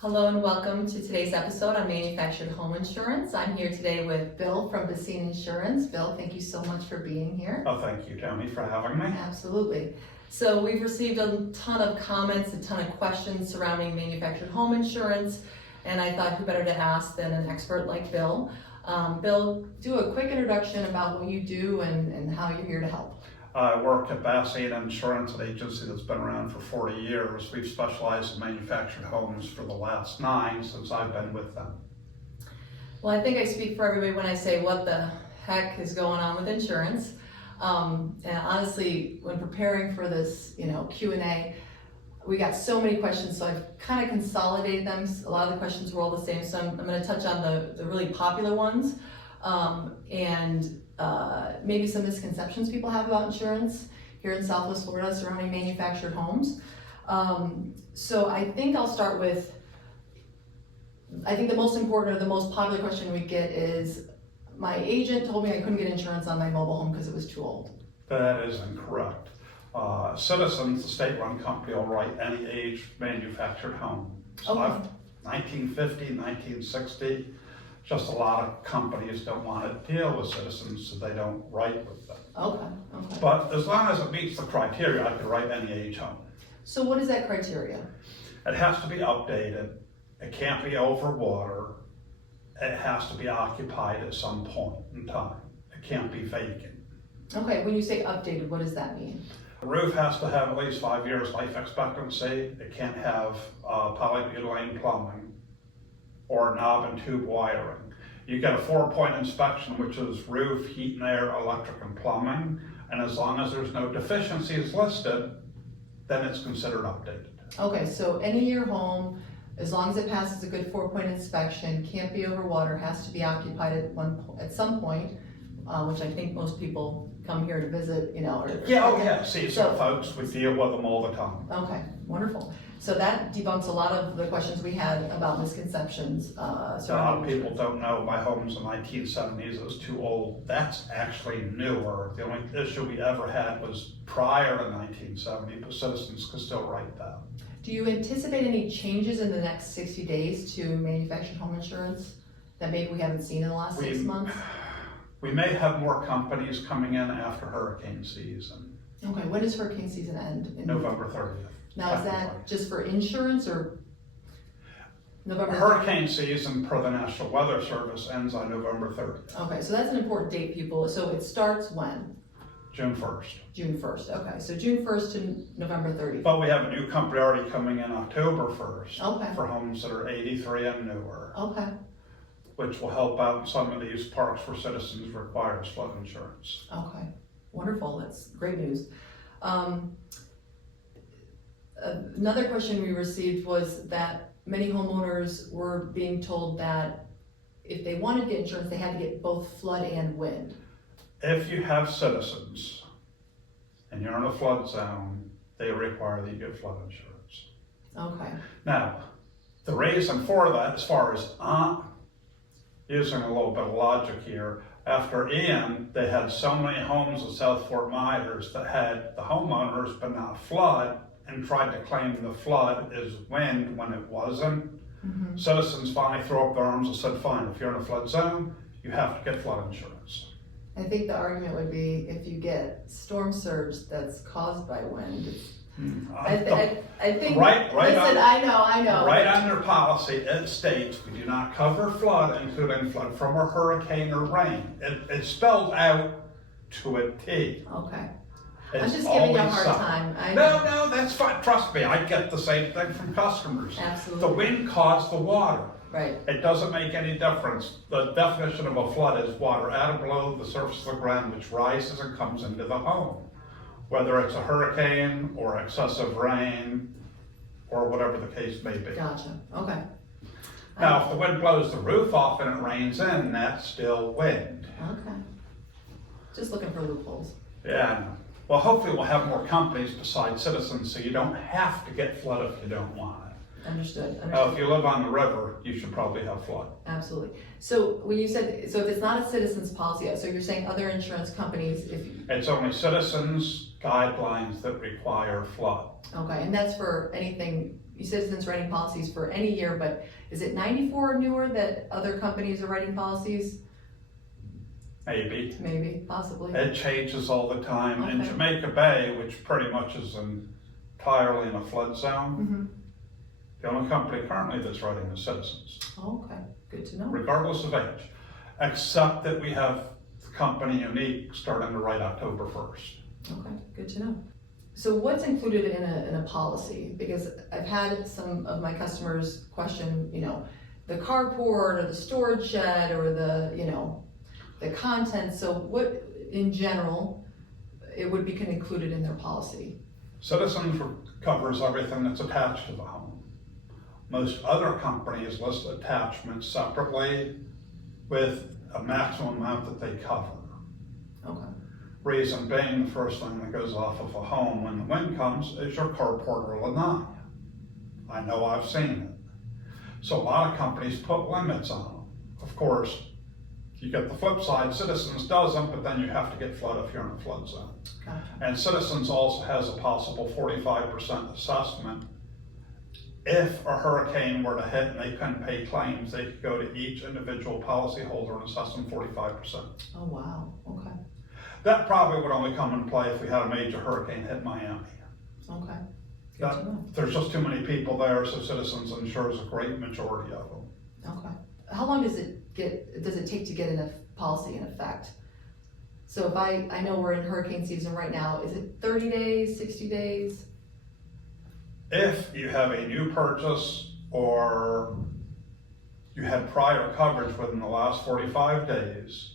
Hello and welcome to today's episode on manufactured home insurance. I'm here today with Bill from Basine Insurance. Bill, thank you so much for being here. Oh, thank you, Tammy, for having me. Absolutely. So we've received a ton of comments, a ton of questions surrounding manufactured home insurance, and I thought who better to ask than an expert like Bill. Bill, do a quick introduction about what you do and how you're here to help. I work at Basine Insurance, an agency that's been around for 40 years. We've specialized in manufactured homes for the last 9 since I've been with them. Well, I think I speak for everybody when I say what the heck is going on with insurance. And honestly, when preparing for this, Q&A, we got so many questions, so I've kind of consolidated them. A lot of the questions were all the same, so I'm going to touch on the really popular ones and maybe some misconceptions people have about insurance here in Southwest Florida surrounding manufactured homes. So I think I'll start with, I think the most important or the most popular question we get is, my agent told me I couldn't get insurance on my mobile home because it was too old. That is incorrect. Citizens, the state-run company, will write any age manufactured home. So Okay. 1950, 1960, just a lot of companies don't want to deal with Citizens, so they don't write with them. Okay. But as long as it meets the criteria, I can write any age home. So what is that criteria? It has to be updated. It can't be over water. It has to be occupied at some point in time. It can't be vacant. Okay, when you say updated, what does that mean? The roof has to have at least 5 years life expectancy. It can't have polybutylene plumbing or knob and tube wiring. You get a 4-point inspection, which is roof, heat and air, electric and plumbing. And as long as there's no deficiencies listed, then it's considered updated. Okay, so any year home, as long as it passes a good 4-point inspection, can't be over water, has to be occupied at some point, which I think most people come here to visit, Yeah, see some folks, we deal with them all the time. Okay, wonderful. So that debunks a lot of the questions we had about misconceptions. A lot of people don't know my home's in the 1970s, it was too old. That's actually newer. The only issue we ever had was prior to 1970, but Citizens could still write that. Do you anticipate any changes in the next 60 days to manufactured home insurance that maybe we haven't seen in the last 6 months? We may have more companies coming in after hurricane season. Okay, when does hurricane season end? November 30th. Now, is that just for insurance or November 30th? Hurricane season per the National Weather Service ends on November 30th. Okay, so that's an important date, people. So it starts when? June 1st. June 1st, okay. So June 1st to November 30th. But we have a new company already coming in October 1st Okay. for homes that are 83 and newer. Okay. Which will help out some of these parks where Citizens requires flood insurance. Okay, wonderful. That's great news. Another question we received was that many homeowners were being told that if they wanted to get insurance, they had to get both flood and wind. If you have Citizens and you're in a flood zone, they require that you get flood insurance. Okay. Now, the reason for that, as far as using a little bit of logic here, after Ian, they had so many homes in South Fort Myers that had the homeowners but not flood, and tried to claim the flood is wind when it wasn't. Mm-hmm. Citizens finally threw up their arms and said, fine, if you're in a flood zone, you have to get flood insurance. I think the argument would be if you get storm surge that's caused by wind. I think. Right. Listen, I know. Right under policy, it states we do not cover flood, including flood from a hurricane or rain. It's spelled out to a T. Okay. It's I'm just giving you a always hard something. time. No, that's fine. Trust me, I get the same thing from customers. Absolutely. The wind caused the water. Right. It doesn't make any difference. The definition of a flood is water at or below the surface of the ground which rises and comes into the home. Whether it's a hurricane or excessive rain or whatever the case may be. Gotcha. Okay. Now, if the wind blows the roof off and it rains in, that's still wind. Okay. Just looking for loopholes. Yeah. Well, hopefully we'll have more companies besides Citizens so you don't have to get flood if you don't want it. Understood. Now, if you live on the river, you should probably have flood. Absolutely. So when you said, so if it's not a citizen's policy, so you're saying other insurance companies, if you, It's only citizens' guidelines that require flood. okay, and that's for anything, you citizens writing policies for any year, but is it 94 or newer that other companies are writing policies? Maybe. Maybe, possibly. It changes all the time. In Okay. Jamaica Bay, which pretty much is entirely in a flood zone, Mm-hmm. the only company currently that's writing is Citizens, Okay, good to know. regardless of age, except that we have the company Unique starting to write October 1st. Okay, good to know. So what's included in a policy? Because I've had some of my customers question, the carport or the storage shed or the content. So what, in general, it would be included in their policy? Citizens covers everything that's attached to the home. Most other companies list attachments separately with a maximum amount that they cover. Okay, Reason being, the first thing that goes off of a home when the wind comes is your carport or lanai. I know, I've seen it. So a lot of companies put limits on them. Of course, you get the flip side, Citizens doesn't, but then you have to get flood if you're in a flood zone. gotcha. And Citizens also has a possible 45% assessment. If a hurricane were to hit and they couldn't pay claims, they could go to each individual policyholder and assess them 45%. Oh, wow, okay, That probably would only come into play if we had a major hurricane hit Miami. okay. Good to know. There's just too many people there, so Citizens insures a great majority of them. Okay. How long does it take to get a policy in effect? So if I know we're in hurricane season right now, is it 30 days, 60 days? If you have a new purchase or you had prior coverage within the last 45 days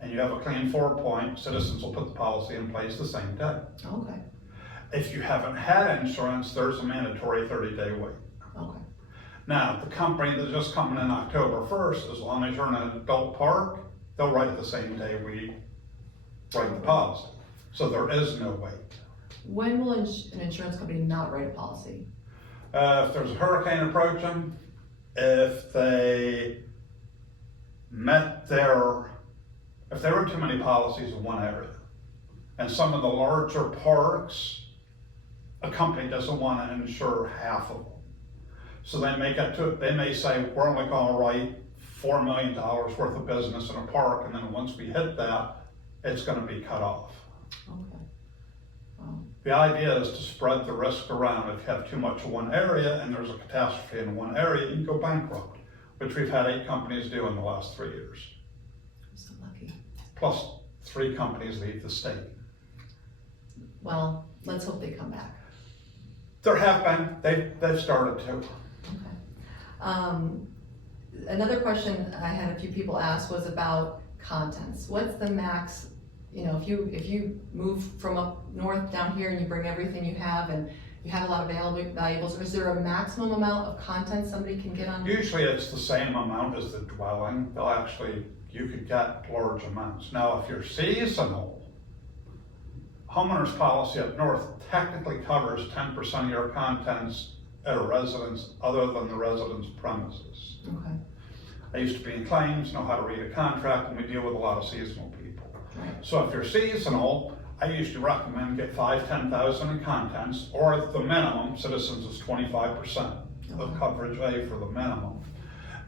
and you have a clean 4-point, Citizens will put the policy in place the same day. Okay, If you haven't had insurance, there's a mandatory 30-day wait. okay, Now, the company that's just coming in October 1st, as long as you're in an adult park, they'll write it the same day we write the policy. So there is no wait. when will an insurance company not write a policy? If there's a hurricane approaching, if they if there were too many policies in one area, and some of the larger parks, a company doesn't want to insure half of them. So they may say, we're only going to write $4 million worth of business in a park, and then once we hit that, it's going to be cut off. Okay. Wow. The idea is to spread the risk around. If you have too much in one area and there's a catastrophe in one area, you can go bankrupt, which we've had 8 companies do in the last 3 years. I'm so lucky. Plus 3 companies leave the state. Well, let's hope they come back. There have been, they've started to. Okay. Another question I had a few people ask was about contents. What's the max, if you move from up north down here and you bring everything you have and you have a lot of valuables, is there a maximum amount of content somebody can get on? Usually it's the same amount as the dwelling. You could get large amounts. Now, if you're seasonal, homeowner's policy up north technically covers 10% of your contents at a residence other than the residence premises. Okay, I used to be in claims, know how to read a contract, and we deal with a lot of seasonal people. right, So if you're seasonal, I usually recommend get 10,000 in contents, or the minimum, Citizens is 25% of Okay. coverage A for the minimum.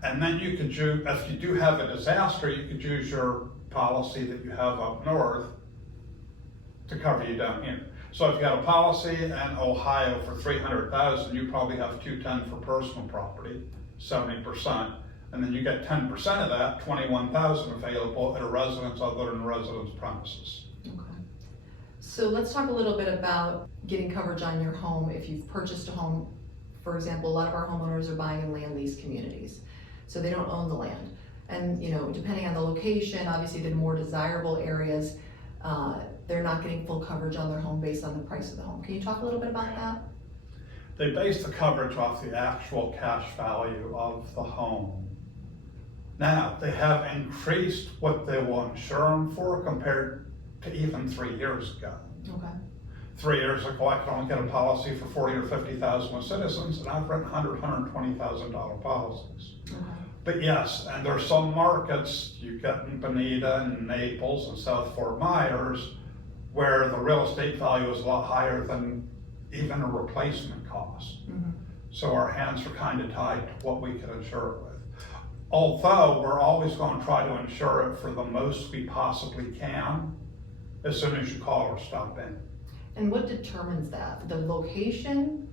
And then you could use, if you do have a disaster, you could use your policy that you have up north to cover you down here. So if you had a policy in Ohio for 300,000, you probably have 210 for personal property, 70%. And then you get 10% of that, 21,000 available at a residence other than residence premises. okay. So let's talk a little bit about getting coverage on your home if you've purchased a home. For example, a lot of our homeowners are buying in land lease communities, so they don't own the land. And depending on the location, obviously the more desirable areas, they're not getting full coverage on their home based on the price of the home. Can you talk a little bit about that? They base the coverage off the actual cash value of the home. Now, they have increased what they will insure them for compared to even 3 years ago. Okay. 3 years ago, I could only get a policy for 40 or 50,000 with Citizens, and I've written $120,000 policies. Okay. But yes, and there's some markets, you get in Bonita and Naples and South Fort Myers, where the real estate value is a lot higher than even a replacement cost. Mhm. So our hands are kind of tied to what we can insure it with. Although we're always going to try to insure it for the most we possibly can as soon as you call or stop in. And what determines that? The location?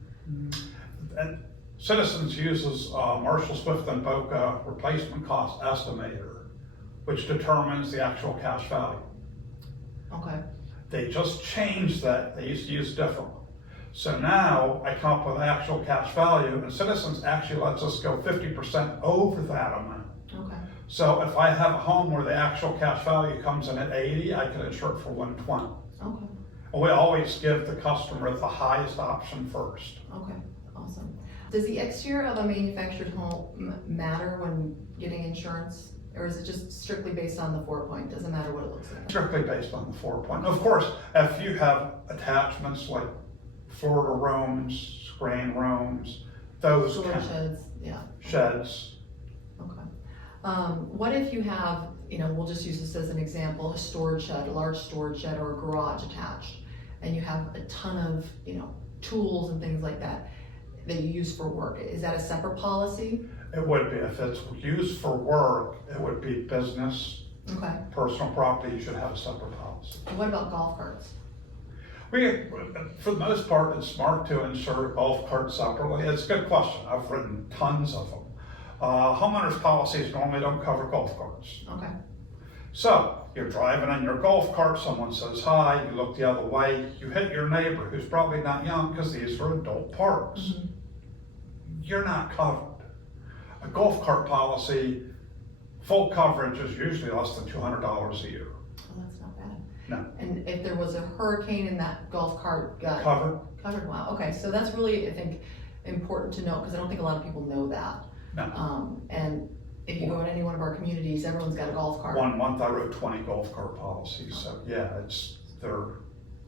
And Citizens uses Marshall, Swift and Boca replacement cost estimator, which determines the actual cash value. Okay. They just changed that. They used to use different. So now I come up with actual cash value, and Citizens actually lets us go 50% over that amount. Okay. So if I have a home where the actual cash value comes in at 80, I can insure it for 120. Okay. And we always give the customer the highest option first. Okay. Awesome. Does the exterior of a manufactured home matter when getting insurance? Or is it just strictly based on the 4-point? Doesn't matter what it looks like? Strictly based on the 4-point. Of course, if you have attachments like Florida rooms, screen rooms, those Storage count. sheds, yeah. Sheds. Okay. What if you have, we'll just use this as an example, a storage shed, a large storage shed or a garage attached, and you have a ton of, tools and things like that that you use for work. Is that a separate policy? It would be. If it's used for work, it would be business. Okay. Personal property, you should have a separate policy. And what about golf carts? For the most part, it's smart to insure golf carts separately. It's a good question. I've written tons of them. Homeowners policies normally don't cover golf carts. Okay. So you're driving in your golf cart, someone says hi, you look the other way, you hit your neighbor who's probably not young because these are adult parks. Mm-hmm. You're not covered. A golf cart policy, full coverage is usually less than $200 a year. Well, that's not bad. No. And if there was a hurricane and that golf cart got Covered? covered, wow. Okay, so that's really, I think, important to know because I don't think a lot of people know that. No. And if you go in any one of our communities, everyone's got a golf cart. 1 month I wrote 20 golf cart policies, so yeah, they're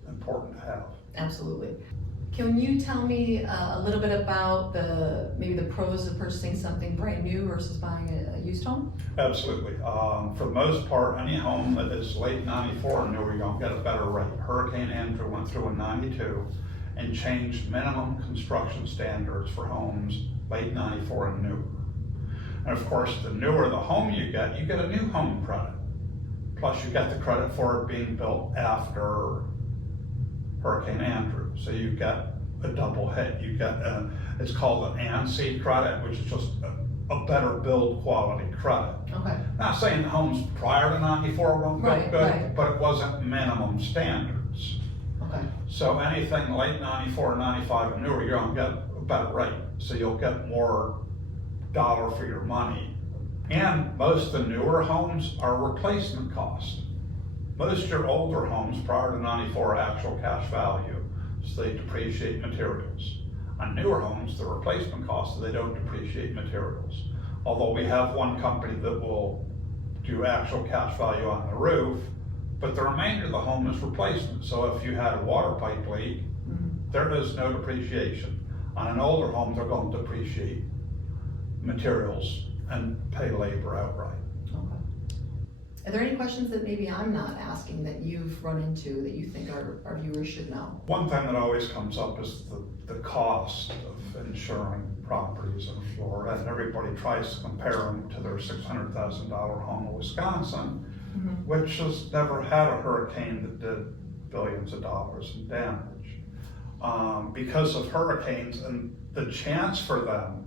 important to have. Absolutely. Can you tell me a little bit about maybe the pros of purchasing something brand new versus buying a used home? Absolutely. For the most part, any home that is late 94 and newer, you're going to get a better rate. Hurricane Andrew went through in 92 and changed minimum construction standards for homes late 94 and newer. And of course, the newer the home you get a new home credit. Plus you get the credit for it being built after Hurricane Andrew. So you get a double hit. You get it's called an ANSI credit, which is just a better build quality credit. Okay. Not saying the homes prior to 94 weren't built good, Right. but it wasn't minimum standards. Okay. So anything late 94, 95 and newer, you're gonna get a better rate. So you'll get more dollar for your money. And most of the newer homes are replacement cost. Most of your older homes prior to 94 are actual cash value, so they depreciate materials. On newer homes, the replacement cost, so they don't depreciate materials. Although we have one company that will do actual cash value on the roof, but the remainder of the home is replacement. So if you had a water pipe leak, there is no depreciation. On an older home, they're going to depreciate materials and pay labor outright. Okay. Are there any questions that maybe I'm not asking that you've run into that you think our viewers should know? One thing that always comes up is the cost of insuring properties in Florida, and everybody tries to compare them to their $600,000 home in Wisconsin, which has never had a hurricane that did billions of dollars in damage. Because of hurricanes and the chance for them,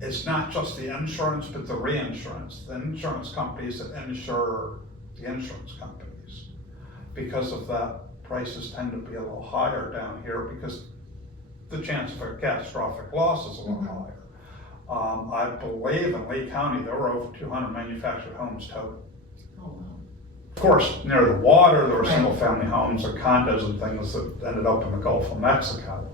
it's not just the insurance, but the reinsurance. The insurance companies that insure the insurance companies. Because of that, prices tend to be a little higher down here because the chance of a catastrophic loss is a little higher. I believe in Lee County, there were over 200 manufactured homes total. Oh, wow. Of course, near the water, there were single family homes and condos and things that ended up in the Gulf of Mexico.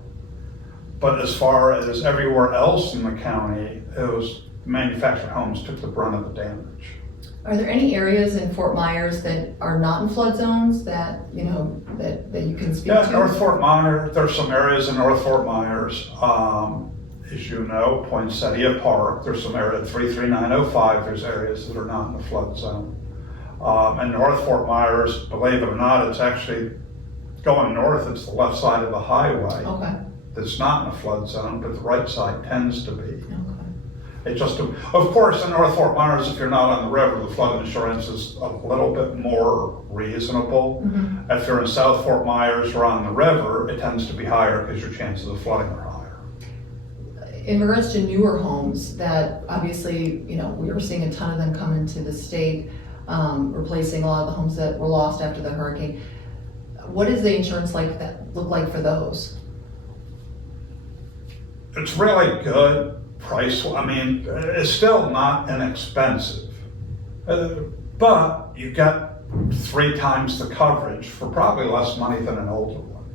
But as far as everywhere else in the county, it was manufactured homes took the brunt of the damage. Are there any areas in Fort Myers that are not in flood zones that, you know, that you can speak Yeah, to? North Fort Myers, there's some areas in North Fort Myers. As you know, Poinsettia Park, there's some area at 33905, there's areas that are not in the flood zone. And North Fort Myers, believe it or not, it's actually going north, it's the left side of the highway. Okay, That's not in a flood zone, but the right side tends to be. okay. It just, of course, in North Fort Myers, if you're not on the river, the flood insurance is a little bit more reasonable. Mhm. If you're in South Fort Myers or on the river, it tends to be higher because your chances of flooding are higher. In regards to newer homes that obviously, you know, we were seeing a ton of them come into the state, replacing a lot of the homes that were lost after the hurricane. What does the insurance look like for those? It's really good price. I mean, it's still not inexpensive, but you get 3 times the coverage for probably less money than an older one.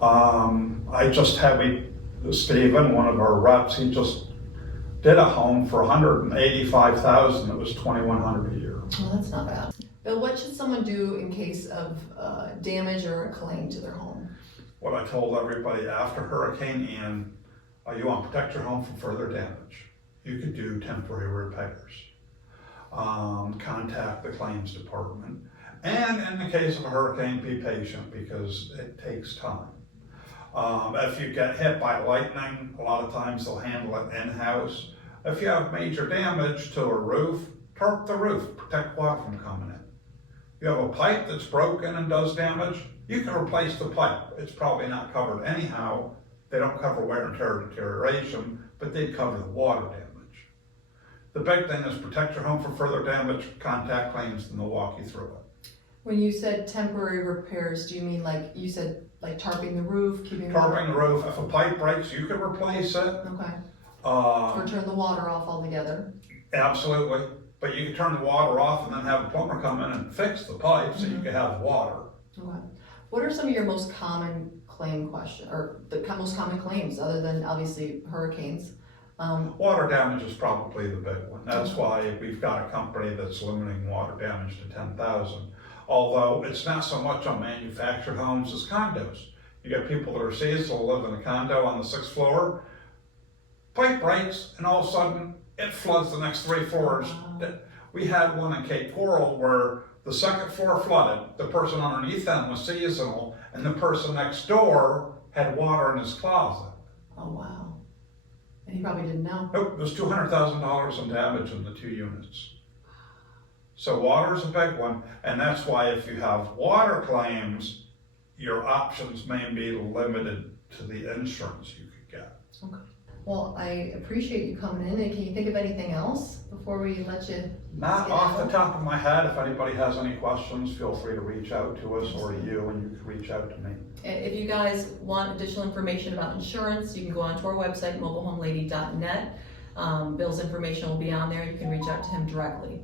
Okay. I just had Stephen, one of our reps, he just did a home for $185,000. It was $2,100 a year. Well, that's not bad. Bill, what should someone do in case of damage or a claim to their home? What I told everybody after Hurricane Ian, you want to protect your home from further damage. You could do temporary repairs. Contact the claims department. And in the case of a hurricane, be patient because it takes time. If you get hit by lightning, a lot of times they'll handle it in-house. If you have major damage to a roof, tarp the roof, protect water from coming in. If you have a pipe that's broken and does damage, you can replace the pipe. It's probably not covered anyhow. They don't cover wear and tear deterioration, but they cover the water damage. The big thing is protect your home from further damage, contact claims, and they'll walk you through it. When you said temporary repairs, do you mean like tarping the roof, keeping Tarping the roof, if a pipe breaks, you can replace it. Okay. Or turn the water off altogether. Absolutely, but you can turn the water off and then have a plumber come in and fix the pipe so you can have water. Okay. What are some of your most common claim questions, or the most common claims, other than obviously hurricanes? Water damage is probably the big one. That's why we've got a company that's limiting water damage to 10,000. Although it's not so much on manufactured homes as condos. You got people that are seasonal, live in a condo on the 6th floor, pipe breaks, and all of a sudden it floods the next 3 floors. Wow. We had one in Cape Coral where the 2nd floor flooded, the person underneath them was seasonal, and the person next door had water in his closet. Oh, wow. And he probably didn't know. Nope, there's $200,000 in damage in the 2 units. So water's a big one, and that's why if you have water claims, your options may be limited to the insurance you could get. Okay. Well, I appreciate you coming in, and can you think of anything else before we let you? Not off the top of my head. If anybody has any questions, feel free to reach out to us or to you, and you can reach out to me. If you guys want additional information about insurance, you can go onto our website, mobilehomelady.net. Bill's information will be on there. You can reach out to him directly.